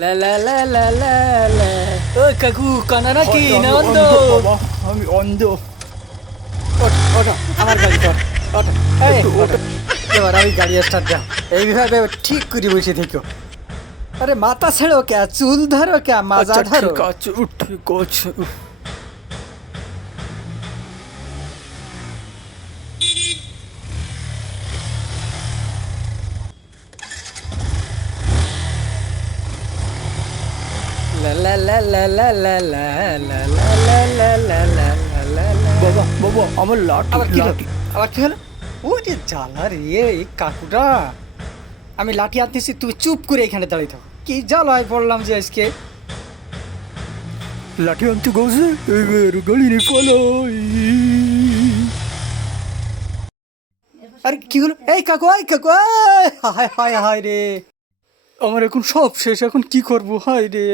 লা লা লা লা লা লা। ও কাকু কানা নাকি আমি না অন্ধ? অন্ধ বাবা, আমি অন্ধ। ওঠ ওঠো আমার গাড়িতে ওঠ ওঠো এই একটু ওঠো। এবার আমি গাড়ি স্টার্ট দাও এইভাবে ঠিক করে বসে থেকো। আরে মাথা ছেড়ো কে, চুল ধরো কে, মাজা আচ্ছা ধরো। ঠিক আছে, ঠিক আছে। লা লা লা লা লা লা লা লা লা লা লা লা লা লা লা লা। বাবা বাবা, আমার লাঠি আবার কি হলো? লাঠি। আবার কি হলো? ও যে জ্বালা রে এই কাকুটা। আমি লাঠি আনতেছি, তুমি চুপ করে এখানে দাঁড়িয়ে থাকো। কি জ্বালায় পড়লাম যে আজকে। লাঠি আনতে গেছে, এবার গাড়ি নিয়ে পালাই। আরে কি হলো? এই কাকু, এই কাকু, হায় হায় হায় রে। আমার এখন সব শেষ, এখন কি করবো? হায় রে।